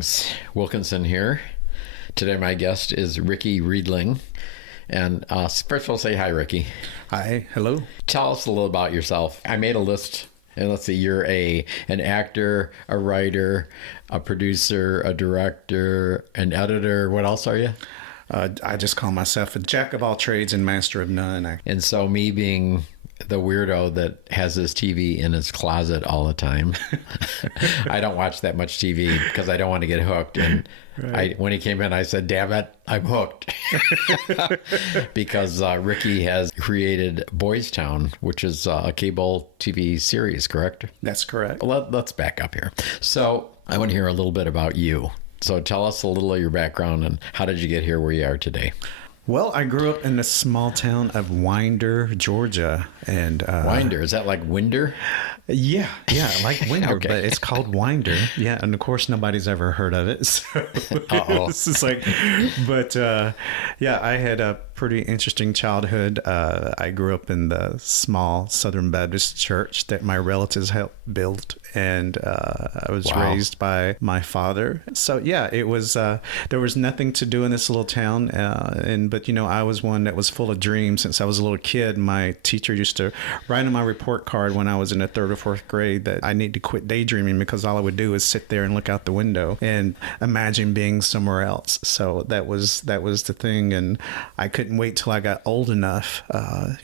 Greetings, Wilkinson here. Today my guest is Ricky Reidling. And first of all, say hi, Ricky. Hi, hello. Tell us a little about yourself. I made a list, and let's see, you're an actor, a writer, a producer, a director, an editor. What else are you? I just call myself a jack of all trades and master of none. And so me being the weirdo that has his TV in his closet all the time. I don't watch that much TV because I don't want to get hooked. And right. When he came in, I said, damn it, I'm hooked. Because Ricky has created BoysTown, which is a cable TV series, correct? That's correct. Let's back up here. So I want to hear a little bit about you. So tell us a little of your background and how did you get here where you are today? Well, I grew up in the small town of Winder, Georgia, and Winder, is that like Winder? Yeah, like Winder, Okay. But it's called Winder. Yeah, and of course nobody's ever heard of it. So this is like, but yeah, I had a pretty interesting childhood. I grew up in the small Southern Baptist church that my relatives helped build, and I was raised by my father. So yeah, it was there was nothing to do in this little town, but you know, I was one that was full of dreams since I was a little kid. My teacher used to write on my report card when I was in the 3rd or 4th grade that I need to quit daydreaming because all I would do is sit there and look out the window and imagine being somewhere else. So that was the thing, and I couldn't wait till I got old enough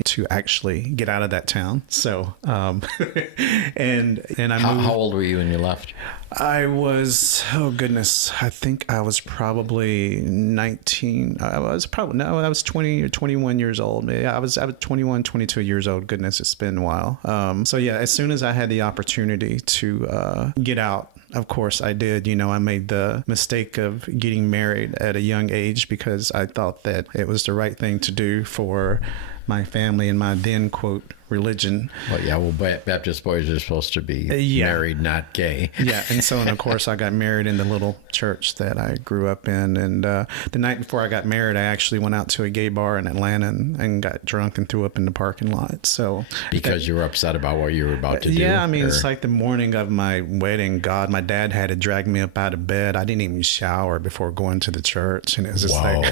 to actually get out of that town. So and I moved. How old were you when you left? I was, oh goodness, I think I was probably 19. I was 20 or 21 years old. Yeah, I was 21, 22 years old. Goodness, it's been a while. So yeah, as soon as I had the opportunity to get out, of course I did. You know, I made the mistake of getting married at a young age because I thought that it was the right thing to do for my family and my then, quote, religion. Well, yeah, Baptist boys are supposed to be married, not gay. Yeah, and of course, I got married in the little church that I grew up in. And the night before I got married, I actually went out to a gay bar in Atlanta and got drunk and threw up in the parking lot. So because you were upset about what you were about to do? Yeah, I mean, it's like the morning of my wedding. God, my dad had to drag me up out of bed. I didn't even shower before going to the church. And it was just so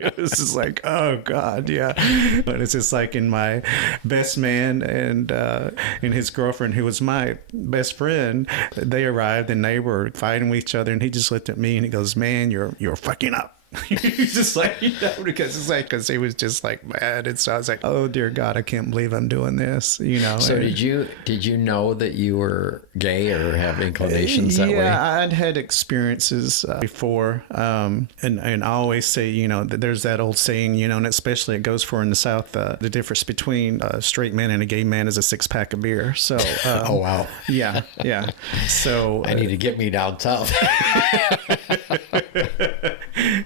it was just like, oh, God, yeah. But it's just like my best man and his girlfriend, who was my best friend, they arrived and they were fighting with each other, and he just looked at me and he goes, man, you're fucking up. He's just like, you know, because he was just like mad. And so I was like, oh dear God, I can't believe I'm doing this, you know. So did you know that you were gay or have inclinations that way? Yeah, I'd had experiences before, and I always say, you know, that there's that old saying, you know, and especially it goes for in the South, the difference between a straight man and a gay man is a 6-pack of beer. So oh wow, yeah. So I need to get me down south.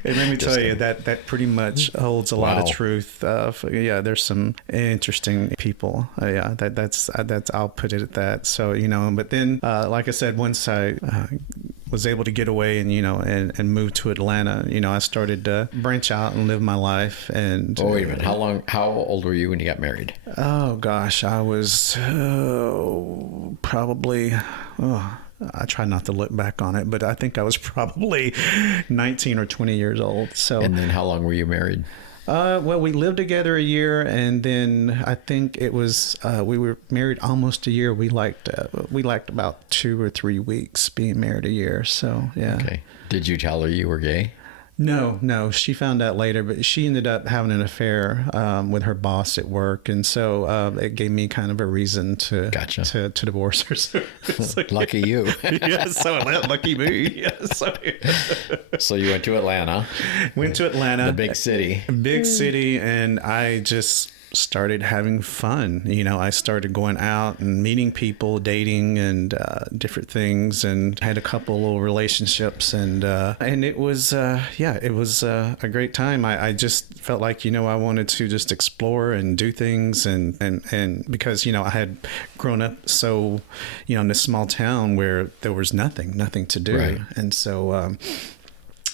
And let me tell you that pretty much holds a lot of truth. Yeah, there's some interesting people. Yeah, that's I'll put it at that. So, you know, but then, like I said, once I was able to get away and, you know, and move to Atlanta, you know, I started to branch out and live my life. And wait a minute, how old were you when you got married? Oh gosh, I was probably. I try not to look back on it, but I think I was probably 19 or 20 years old. So. And then how long were you married? Well, we lived together a year, and then I think it was we were married almost a year. We liked about 2 or 3 weeks being married a year. So yeah. Okay. Did you tell her you were gay? No. She found out later, but she ended up having an affair with her boss at work, and so it gave me kind of a reason to divorce her. So like, lucky you. Yeah, so lucky me. Yeah, so you went to Atlanta. The big city, and I just started having fun. You know, I started going out and meeting people, dating, and different things, and had a couple little relationships, and it was a great time. I just felt like, you know, I wanted to just explore and do things, and because, you know, I had grown up so, you know, in this small town where there was nothing to do, right. And so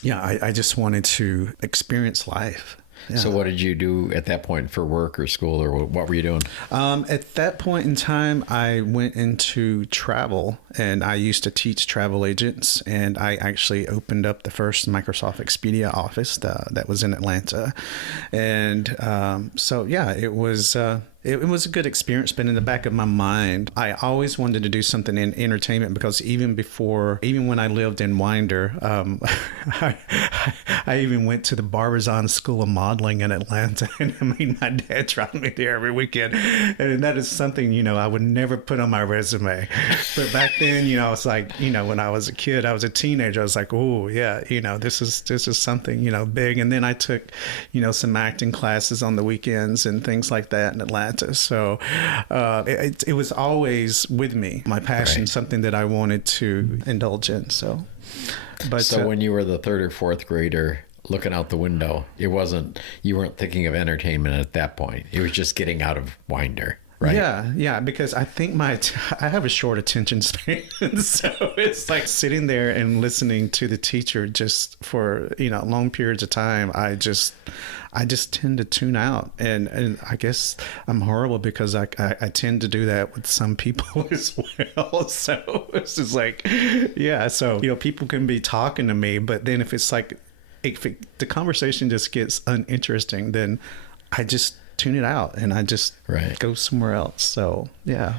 I just wanted to experience life. Yeah. So what did you do at that point for work or school, or what were you doing? At that point in time, I went into travel, and I used to teach travel agents, and I actually opened up the first Microsoft Expedia office that was in Atlanta. And so, yeah, it was a good experience, but in the back of my mind, I always wanted to do something in entertainment, because even when I lived in Winder, I even went to the Barbizon School of Modeling in Atlanta. And I mean, my dad dropped me there every weekend. And that is something, I would never put on my resume. But back then, I was like, when I was a kid, I was a teenager, I was like, oh yeah, this is something, big. And then I took, some acting classes on the weekends and things like that in Atlanta. So it was always with me, my passion, something that I wanted to indulge in. So when you were the third or fourth grader looking out the window, you weren't thinking of entertainment at that point. It was just getting out of Winder. Right. Yeah, because I think I have a short attention span, so it's like sitting there and listening to the teacher just for long periods of time. I just tend to tune out, and I guess I'm horrible because I tend to do that with some people as well. So it's just like, yeah. So people can be talking to me, but then if the conversation just gets uninteresting, then I just tune it out and I just go somewhere else. So yeah,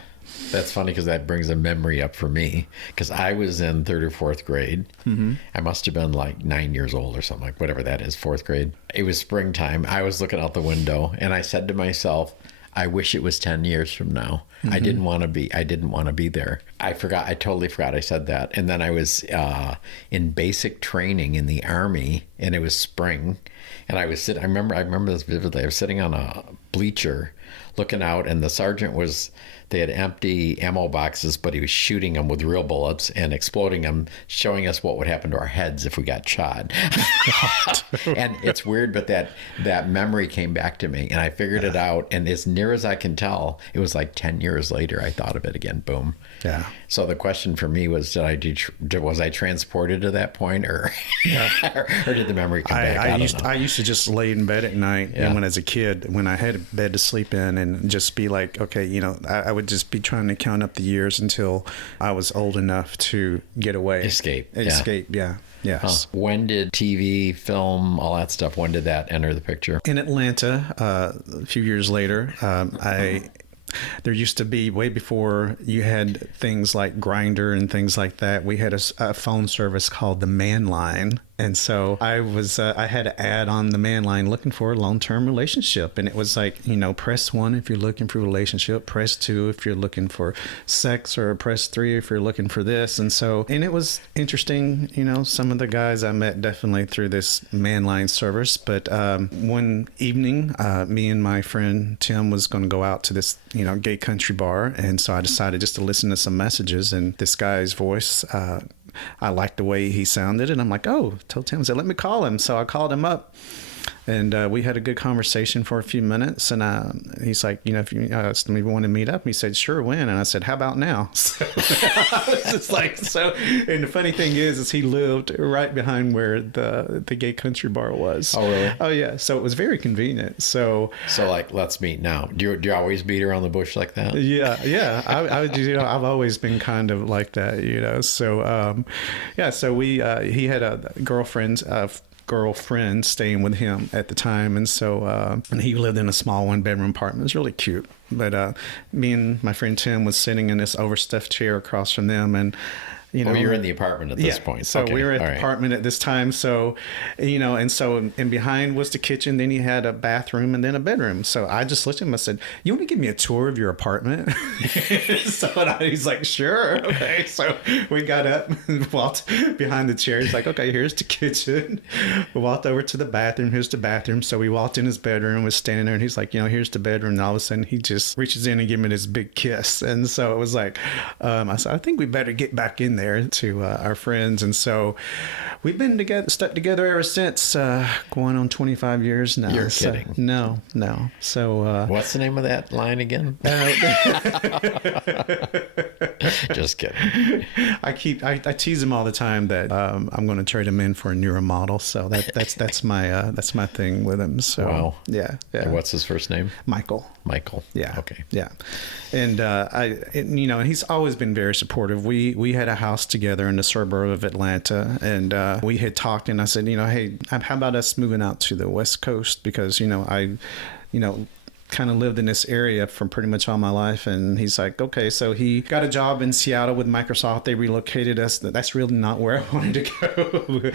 that's funny because that brings a memory up for me, because I was in third or fourth grade. I must have been like 9 years old or something, like whatever that is, fourth grade. It was springtime. I was looking out the window and I said to myself, I wish it was 10 years from now. I didn't want to be there. I totally forgot I said that. And then I was in basic training in the Army, and it was spring. And I remember this vividly. I was sitting on a bleacher looking out, and the sergeant they had empty ammo boxes, but he was shooting them with real bullets and exploding them, showing us what would happen to our heads if we got shot. And it's weird, but that memory came back to me, and I figured it out. And as near as I can tell, it was like 10 years later, I thought of it again. Boom. Yeah. So the question for me was, was I transported to that point, or or did the memory come back? I used to just lay in bed at night, and when I was a kid, when I had a bed to sleep in, and just be like, okay, I would just be trying to count up the years until I was old enough to get away. Escape, yeah. Yes. Huh. When did TV, film, all that stuff, when did that enter the picture? In Atlanta, a few years later, there used to be, way before you had things like Grindr and things like that, we had a phone service called the Man Line. And so I had an ad on the Man Line looking for a long-term relationship. And it was like, press 1 if you're looking for a relationship, press 2 if you're looking for sex, or press 3 if you're looking for this. And it was interesting, some of the guys I met definitely through this Man Line service. But one evening, me and my friend Tim was going to go out to this, gay country bar. And so I decided just to listen to some messages, and this guy's voice, I liked the way he sounded, and I'm like, told Tim, I said, let me call him. So I called him up, and we had a good conversation for a few minutes. And he's like, if you maybe want to meet up, and he said, sure, when? And I said, how about now? So I was just like, and the funny thing is he lived right behind where the gay country bar was. Oh, really? Oh, yeah. So it was very convenient. So like, let's meet now. Do you always beat around the bush like that? Yeah. I've always been kind of like that, So, so he had a girlfriend staying with him at the time, and so and he lived in a small 1-bedroom apartment. It was really cute. But me and my friend Tim was sitting in this overstuffed chair across from them, and you're in the apartment at this point. So we were at the apartment at this time. So, and behind was the kitchen. Then you had a bathroom and then a bedroom. So I just looked at him. I said, you want to give me a tour of your apartment? He's like, sure. Okay. So we got up and walked behind the chair. He's like, okay, here's the kitchen. We walked over to the bathroom. Here's the bathroom. So we walked in his bedroom, was standing there, and he's like, here's the bedroom. And all of a sudden he just just reaches in and gives me this big kiss. And so it was like, I said, I think we better get back in there to our friends. And so we've been stuck together ever since, going on 25 years now. You're kidding. No. So what's the name of that line again? Just kidding. I tease him all the time that I'm going to trade him in for a newer model. So that's my thing with him. So wow. Yeah. And what's his first name? Michael. Yeah. Okay. Yeah. And and he's always been very supportive. We had a house together in the suburb of Atlanta, and we had talked, and I said, hey, how about us moving out to the West Coast, because I kind of lived in this area for pretty much all my life. And he's like, okay. So he got a job in Seattle with Microsoft. They relocated us. That's really not where I wanted to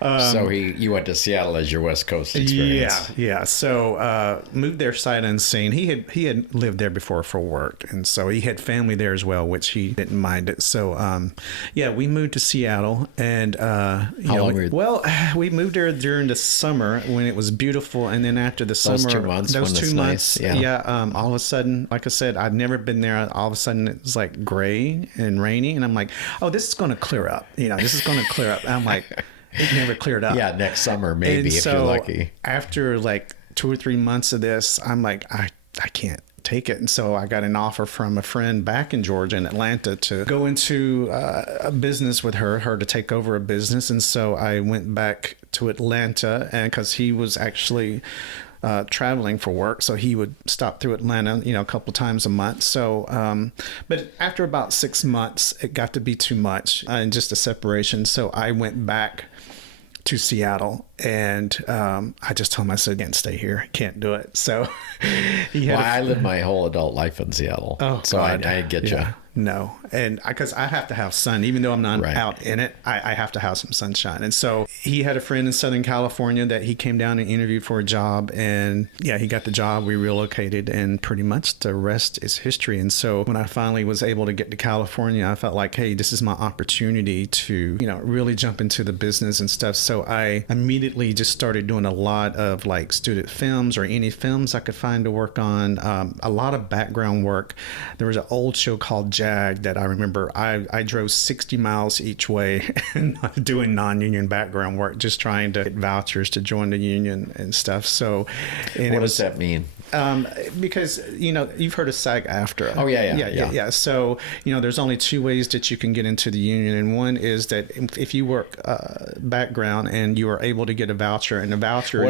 go. So you went to Seattle as your West Coast experience. Yeah. So moved there sight unseen. He had lived there before for work, and so he had family there as well, which he didn't mind it. So we moved to Seattle, and How long were you? Well, we moved there during the summer when it was beautiful, and then after the summer, those 2 months. Yeah. All of a sudden, like I said, I'd never been there. All of a sudden, it was like gray and rainy, and I'm like, oh, this is going to clear up. This is going to clear up. And I'm like, it never cleared up. Yeah, next summer maybe, if you're lucky. After like 2 or 3 months of this, I'm like, I can't take it. And so I got an offer from a friend back in Georgia, in Atlanta, to go into a business with her to take over a business. And so I went back to Atlanta, and because he was actually traveling for work, so he would stop through Atlanta, a couple times a month. So, but after about 6 months, it got to be too much, and just a separation. So I went back to Seattle, and I just told him, I said, I can't stay here, can't do it. So I lived my whole adult life in Seattle. Oh, so God. I get you. No. And because I have to have sun, even though I'm not out in it, I have to have some sunshine. And so he had a friend in Southern California that he came down and interviewed for a job. And he got the job. We relocated, and pretty much the rest is history. And so when I finally was able to get to California, I felt like, hey, this is my opportunity to, really jump into the business and stuff. So I immediately just started doing a lot of like student films or any films I could find to work on, a lot of background work. There was an old show called Jag that I remember I drove 60 miles each way doing non-union background work, just trying to get vouchers to join the union and stuff. So what does that mean? Because you've heard of SAG-AFTRA. Oh yeah. So there's only two ways that you can get into the union, and one is that if you work background and you are able to get a voucher, and the voucher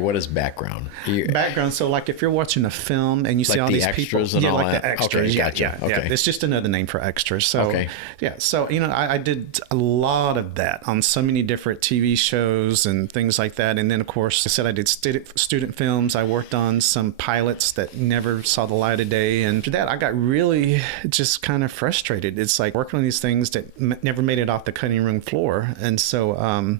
what is background? Background. So like if you're watching a film and you see like all the these extras people, and all like that? the extras. Okay, gotcha. Yeah. It's just another name for extras. So So I did a lot of that on so many different TV shows and things like that. And then of course I said I did student films. I worked on some pilots that never saw the light of day, and after that I got really just kind of frustrated. It's like working on these things that never made it off the cutting room floor. And so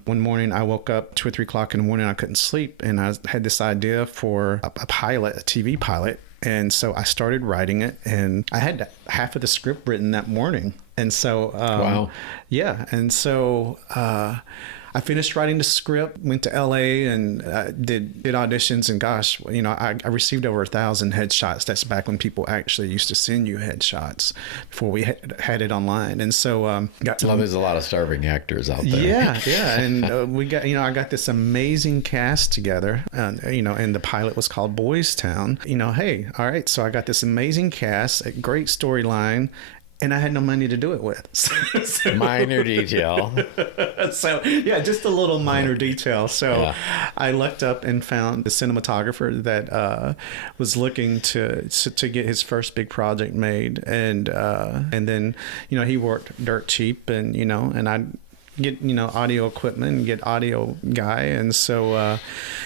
one morning I woke up 2 or 3 o'clock in the morning. I couldn't sleep, and I had this idea for a pilot, a TV pilot. And so I started writing it, and I had half of the script written that morning. And so wow. Yeah. And so I finished writing the script, went to LA and did auditions, and gosh, I received over 1,000 headshots. That's back when people actually used to send you headshots before we had it online. And so there's a lot of starving actors out there. Yeah. And we got, I got this amazing cast together, and the pilot was called BoysTown. Hey, all right. So I got this amazing cast, a great storyline, and I had no money to do it with. Minor detail. So, just a little minor detail. So I looked up and found the cinematographer that was looking to get his first big project made. And then, he worked dirt cheap, and, and I get audio equipment and get audio guy. And so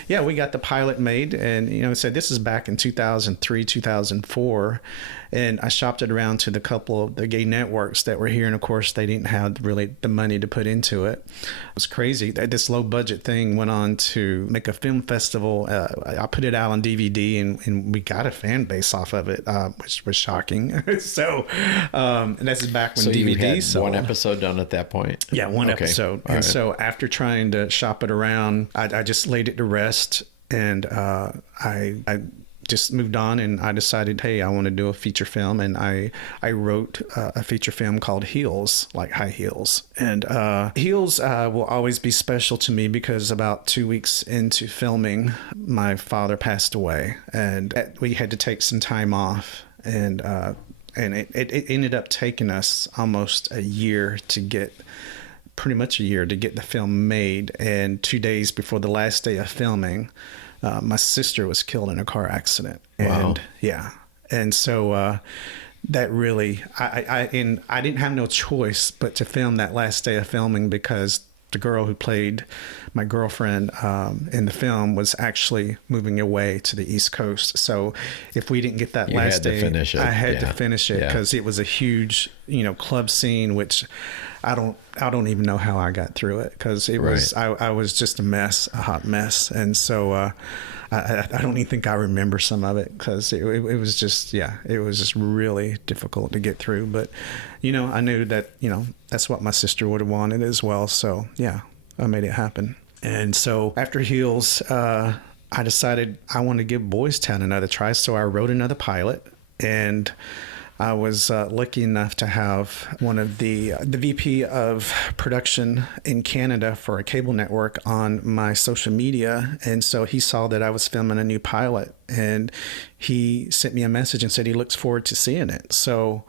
we got the pilot made, and said this is back in 2003 2004, and I shopped it around to the couple of the gay networks that were here, and of course they didn't have really the money to put into it. It was crazy. This low budget thing went on to make a film festival. I put it out on DVD, and we got a fan base off of it, which was shocking. So and this is back when DVD. DVDs. So one episode done at that point. Yeah, one episode. All and so after trying to shop it around, I just laid it to rest, and I just moved on, and I decided, hey, I want to do a feature film, and I wrote a feature film called Heels, like high heels. And Heels will always be special to me because about 2 weeks into filming, my father passed away, and we had to take some time off, and it ended up taking us almost a year to get. Pretty much a year to get the film made, and 2 days before the last day of filming, my sister was killed in a car accident. Wow. And so that really, I didn't have no choice but to film that last day of filming, because the girl who played my girlfriend in the film was actually moving away to the East Coast. So if we didn't get that last day, I had to finish it, because it was a huge, club scene, which I don't even know how I got through it, because it was I was just a hot mess, and so I don't even think I remember some of it, because it was just it was just really difficult to get through. But I knew that that's what my sister would have wanted as well, so I made it happen. And so after Heels, I decided I wanted to give BoysTown another try, so I wrote another pilot, and I was lucky enough to have one of the VP of production in Canada for a cable network on my social media. And so he saw that I was filming a new pilot, and he sent me a message and said he looks forward to seeing it. So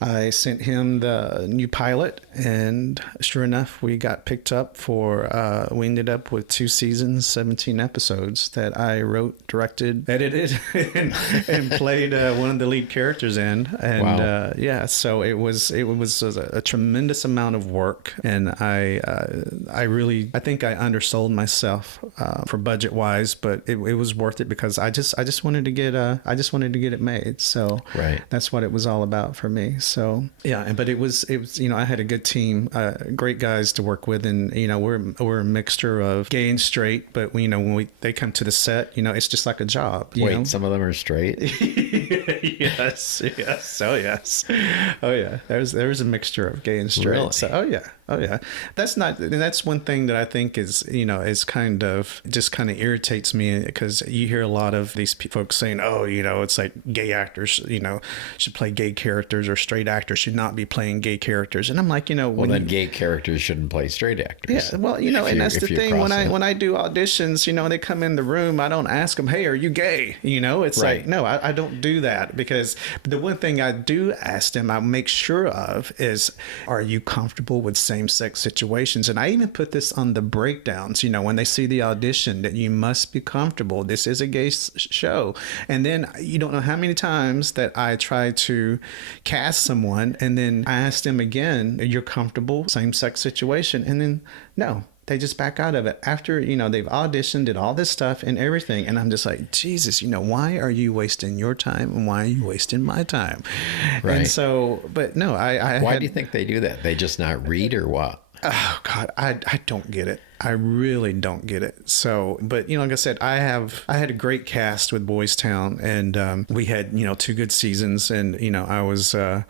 I sent him the new pilot, and sure enough, we got picked up for, we ended up with 2 seasons, 17 episodes that I wrote, directed, edited, and played one of the lead characters in. And so it was a tremendous amount of work, and I think I undersold myself for budget wise, but it was worth it, because I just wanted to get it made. So that's what it was all about for me. So but it was I had a good team, great guys to work with, and we're a mixture of gay and straight, but when they come to the set, it's just like a job. Some of them are straight. Yes. Oh yeah. There's a mixture of gay and straight. Really? So, oh yeah. That's one thing that I think is is kind of irritates me, because you hear a lot of these folks saying, it's like gay actors should play gay characters, or straight actors should not be playing gay characters. And I'm like, gay characters shouldn't play straight actors. Yeah, well, and that's the thing. When I do auditions, they come in the room, I don't ask them, hey, are you gay? It's like, no, I don't do that, because the one thing I do ask them, I make sure of, is, are you comfortable with same-sex situations? And I even put this on the breakdowns, when they see the audition, that you must be comfortable. This is a gay show. And then you don't know how many times that I try to cast someone, and then I ask them again, you're comfortable, same-sex situation? And then, no. They just back out of it after, they've auditioned, did all this stuff and everything. And I'm just like, Jesus, why are you wasting your time, and why are you wasting my time? Right. And so, but no, why do you think they do that? They just not read, or what? Oh God, I don't get it. I really don't get it. So, but like I said, I had a great cast with BoysTown, and we had 2 good seasons, and I was I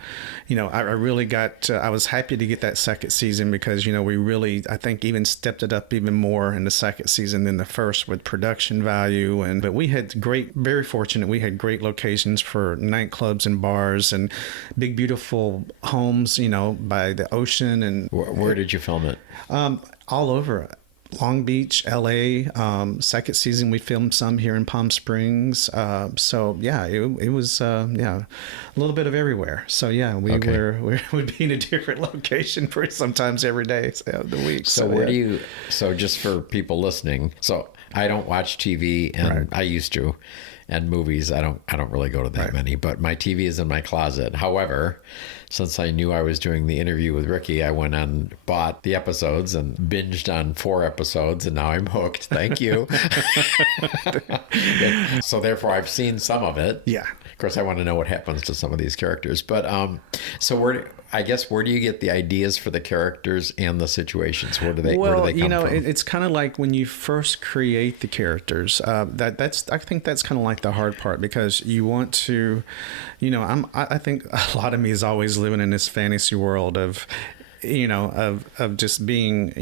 really got I was happy to get that second season, because we really, I think, even stepped it up even more in the second season than the first, with production value. But we had very fortunate, we had great locations for nightclubs and bars, and big beautiful homes by the ocean. And where did you film it? All over. Long Beach, LA. Second season, we filmed some here in Palm Springs. So yeah, it was a little bit of everywhere. So yeah, we would be in a different location for sometimes every day of the week. So where do you? So just for people listening, so I don't watch TV, and I used to. And movies, I don't really go to that many, but my TV is in my closet. However, since I knew I was doing the interview with Ricky, I went and bought the episodes and binged on 4 episodes, and now I'm hooked. Thank you. So therefore, I've seen some of it. Yeah. Of course, I want to know what happens to some of these characters. But so where do you get the ideas for the characters and the situations? Where do they come from? It's kind of like when you first create the characters. I think that's kind of like the hard part, because you want to, I think a lot of me is always living in this fantasy world of just being,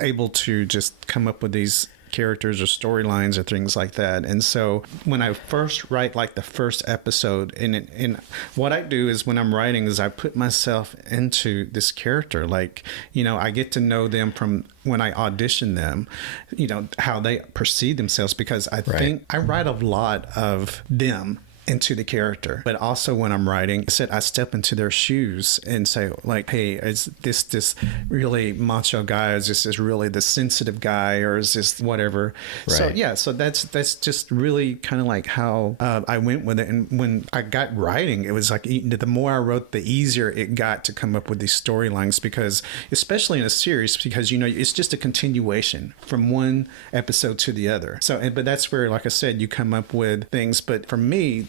able to just come up with these characters or storylines or things like that. And so when I first write like the first episode, and what I do is when I'm writing is I put myself into this character. Like, you know, I get to know them from when I audition them, you know, how they perceive themselves, because I think I write a lot of them into the character. But also when I'm writing, I step into their shoes and say, like, hey, is this really macho guy? Is this really the sensitive guy, or is this whatever? Right. So that's just really kind of like how I went with it. And when I got writing, it was like the more I wrote, the easier it got to come up with these storylines, because especially in a series, because, you know, it's just a continuation from one episode to the other. So, but that's where, like I said, you come up with things. But for me,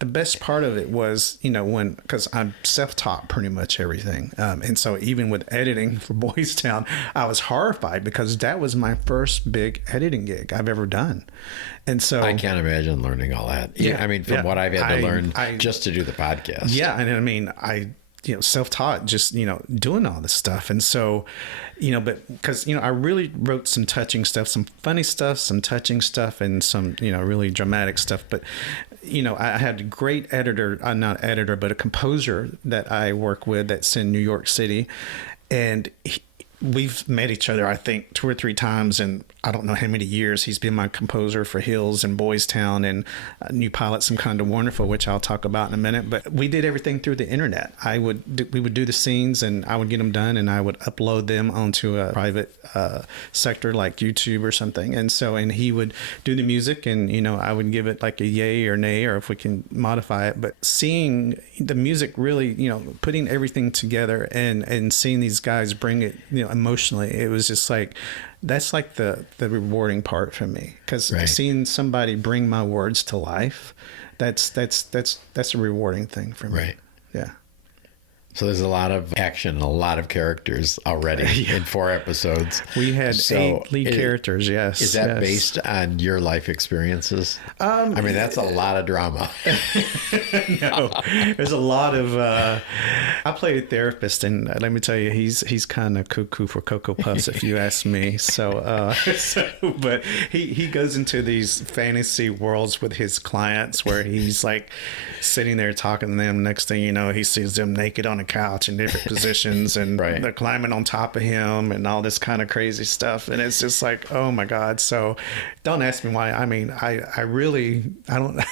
the best part of it was, you know, because I'm self-taught pretty much everything. And so even with editing for BoysTown, I was horrified because that was my first big editing gig I've ever done. And so I can't imagine learning all that. Yeah, I mean, from what I've had to learn just to do the podcast. Yeah. And I mean, you know, self-taught, just, you know, doing all this stuff. And so, you know, but because, you know, I really wrote some touching stuff, some funny stuff, some touching stuff, and some, you know, really dramatic stuff. But, you know, I had a great editor, not editor, but a composer that I work with that's in New York City. And we've met each other, I think, 2 or 3 times, and I don't know how many years. He's been my composer for Hills and BoysTown and New Pilot, Some Kind of Wonderful, which I'll talk about in a minute. But we did everything through the internet. We would do the scenes, and I would get them done, and I would upload them onto a private sector like YouTube or something. And he would do the music, and, you know, I would give it like a yay or nay, or if we can modify it. But seeing the music really, you know, putting everything together and seeing these guys bring it, you know, emotionally, it was just like, that's like the rewarding part for me, because seeing somebody bring my words to life, that's a rewarding thing for me. Right. Yeah. So there's a lot of action, a lot of characters already in 4 episodes. We had 8 lead characters, yes. Is that based on your life experiences? I mean, that's a lot of drama. No, there's a lot of... I played a therapist, and let me tell you, he's kind of cuckoo for Cocoa Puffs, if you ask me. But he goes into these fantasy worlds with his clients where he's like sitting there talking to them. Next thing you know, he sees them naked on a couch in different positions, and they're climbing on top of him and all this kind of crazy stuff. And it's just like, oh my God. So don't ask me why. I mean, I don't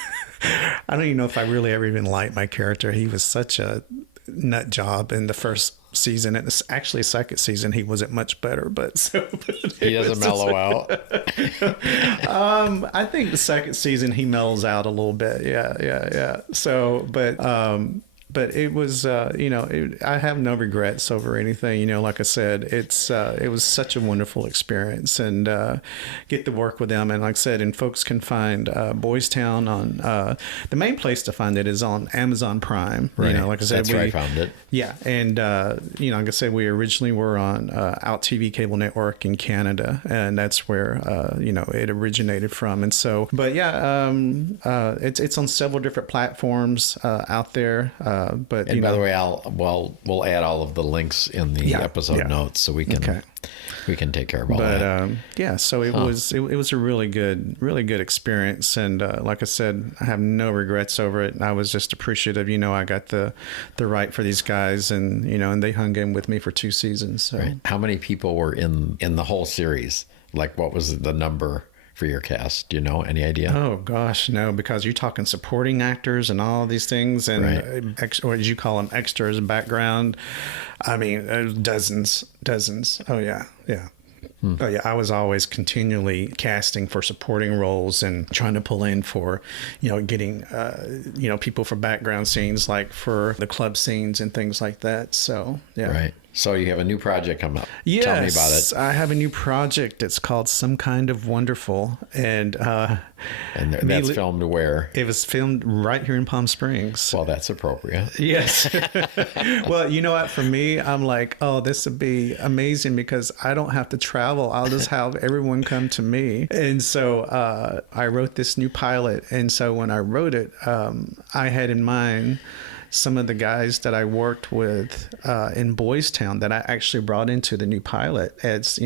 even know if I really ever even liked my character. He was such a nut job in the first season, and it's actually second season he wasn't much better, but he doesn't mellow out. I think the second season he mellows out a little bit. Yeah. So but it was, you know, I have no regrets over anything. You know, like I said, it was such a wonderful experience, and get to work with them. And like I said, and folks can find BoysTown on the main place to find it is on Amazon Prime. Right. You know, like I said, that's where I found it. Yeah, and you know, like I said, we originally were on Out TV cable network in Canada, and that's where you know, it originated from. And so, but yeah, it's on several different platforms out there. But and by the way, we'll add all of the links in the episode notes, so we can take care of all that. So it was a really good experience, and like I said, I have no regrets over it. And I was just appreciative. You know, I got the right for these guys, and you know, and they hung in with me for 2 seasons. So. Right. How many people were in the whole series? Like, what was the number for your cast? Do you know? Any idea? Oh gosh, no, because you're talking supporting actors and all these things, and what did you call them, extras, background? I mean, dozens. Oh yeah. Oh yeah, I was always continually casting for supporting roles and trying to pull in for, you know, getting, you know, people for background scenes, like for the club scenes and things like that. So yeah. Right. So you have a new project coming up. Yes, tell me about it. I have a new project. It's called Some Kind of Wonderful, and that's filmed where? It was filmed right here in Palm Springs. Well, that's appropriate. Yes. Well, you know what? For me, I'm like, oh, this would be amazing because I don't have to travel. I'll just have everyone come to me. And so I wrote this new pilot, and so when I wrote it, I had in mind some of the guys that I worked with in BoysTown that I actually brought into the new pilot as,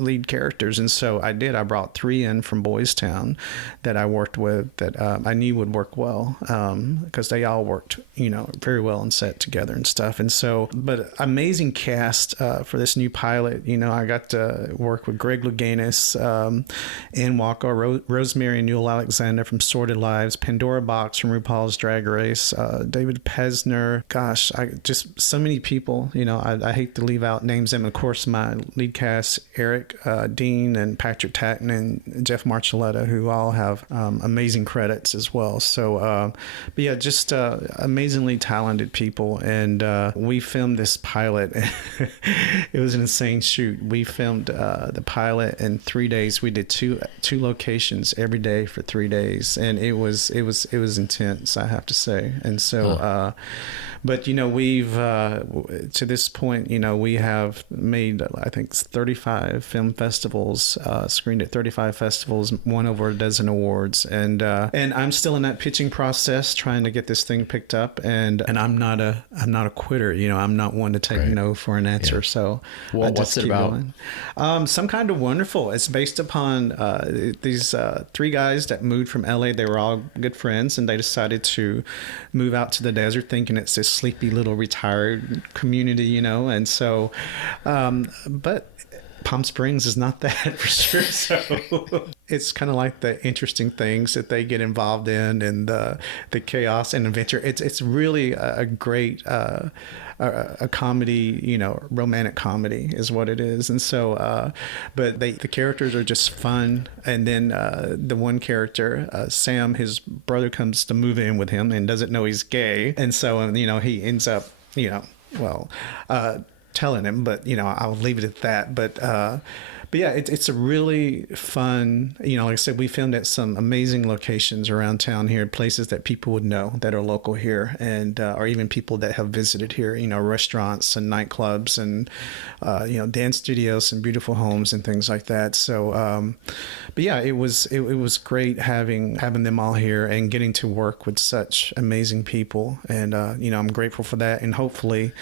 lead characters. And so I brought 3 in from BoysTown that I worked with that I knew would work well, because they all worked, very well on set together and stuff. And so, but amazing cast for this new pilot. I got to work with Greg Louganis, Ann Walker, Rosemary and Newell Alexander from Sordid Lives, Pandora Box from RuPaul's Drag Race, David Pesner. Gosh, just so many people. I hate to leave out names. And of course, my lead cast, Eric Dean and Patrick Tatton and Jeff Marcelletta, who all have amazing credits as well. So, but yeah, just amazingly talented people. And we filmed this pilot. It was an insane shoot. We filmed the pilot in 3 days. We did two locations every day for 3 days, and it was intense, I have to say. And so, but we've to this point, we have made, I think, 35 film festivals, screened at 35 festivals, won over a dozen awards, and I'm still in that pitching process, trying to get this thing picked up. And I'm not a quitter. I'm not one to take no for an answer. Yeah. So what's it about? Some Kind of Wonderful. It's based upon these 3 guys that moved from LA. They were all good friends, and they decided to move out to the desert, thinking it's this sleepy little retired community, and so, but Palm Springs is not that for sure. So it's kind of like the interesting things that they get involved in, and the chaos and adventure. It's really a great a comedy, romantic comedy is what it is. And so, but the characters are just fun. And then the one character, Sam, his brother comes to move in with him and doesn't know he's gay. And so, he ends up, telling him, but I'll leave it at that. But yeah, it's a really fun, like I said, we filmed at some amazing locations around town here, places that people would know that are local here, and or even people that have visited here, restaurants and nightclubs and dance studios and beautiful homes and things like that. So but yeah, it was great having them all here and getting to work with such amazing people, and I'm grateful for that. And hopefully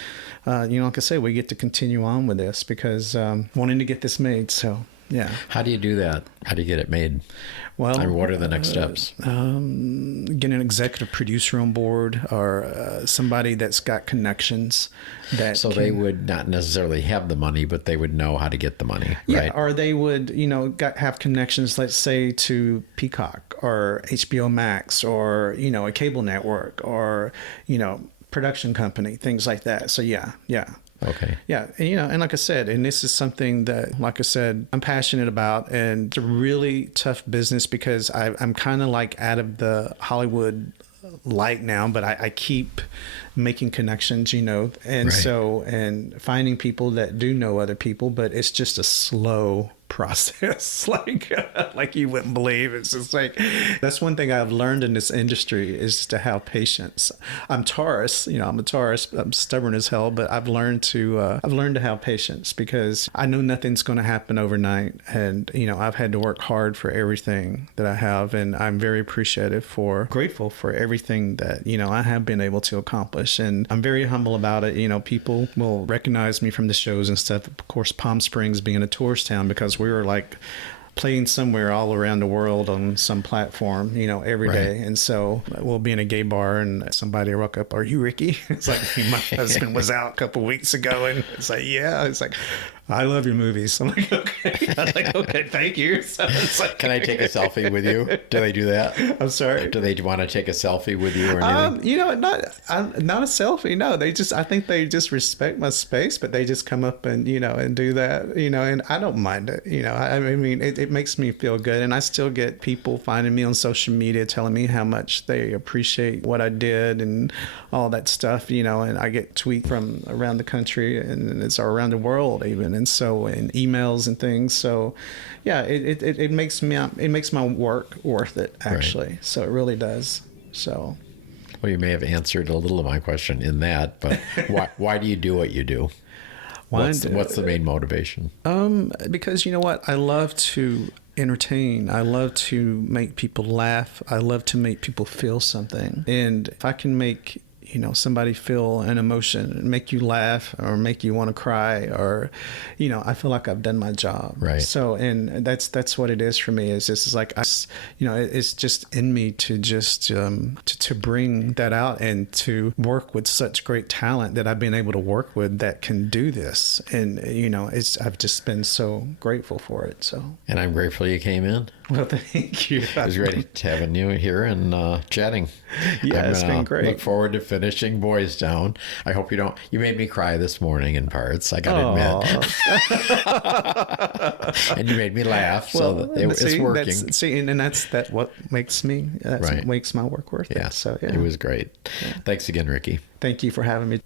like I say, we get to continue on with this, because wanting to get this made. So, yeah. How do you do that? How do you get it made? Well, what are the next steps? Get an executive producer on board, or somebody that's got connections. So they would not necessarily have the money, but they would know how to get the money, right? Or they would, have connections, let's say, to Peacock or HBO Max, or, a cable network, or, production company, things like that. So yeah. Okay. Yeah. And, and like I said, and this is something that, like I said, I'm passionate about, and it's a really tough business, because I'm kind of like out of the Hollywood light now, but I keep making connections, and right. So, and finding people that do know other people, but it's just a slow process, like you wouldn't believe. It's just like, that's one thing I've learned in this industry, is to have patience. I'm Taurus, I'm a Taurus. I'm stubborn as hell, but I've learned to have patience, because I know nothing's going to happen overnight, and I've had to work hard for everything that I have, and I'm very grateful for everything that I have been able to accomplish, and I'm very humble about it. People will recognize me from the shows and stuff. Of course, Palm Springs being a tourist town, because we were like playing somewhere all around the world on some platform, every day. And so we'll be in a gay bar, and somebody will walk up, "Are you Ricky?" It's like, my husband was out a couple of weeks ago, and it's like, yeah. It's like, "I love your movies." I'm like, okay. I'm like, okay, thank you. So it's like, can I take a selfie with you? Do they do that? I'm sorry. Do they want to take a selfie with you or anything? Not a selfie. No, I think they just respect my space, but they just come up and, and do that, and I don't mind it. I mean, it makes me feel good. And I still get people finding me on social media, telling me how much they appreciate what I did and all that stuff, and I get tweets from around the country, and it's around the world even. And so, and emails and things. So yeah, it makes my work worth it, actually. Right. So it really does. So. Well, you may have answered a little of my question in that, but why do you do what you do? What's the main motivation? Because you know what? I love to entertain. I love to make people laugh. I love to make people feel something. And if I can make somebody feel an emotion, make you laugh or make you want to cry, or, I feel like I've done my job. Right. So, and that's what it is for me. It's like, it's just in me to just, to bring that out and to work with such great talent that I've been able to work with that can do this. And, I've just been so grateful for it. So, and I'm grateful you came in. Well, thank you. It was great to have you here and chatting. Yeah, it's been great. Look forward to finishing BoysTown. I hope you don't. You made me cry this morning in parts, I got to admit. And you made me laugh, so it's working. And that's what makes me. That's what makes my work worth it. Yeah, So, it was great. Yeah. Thanks again, Ricky. Thank you for having me.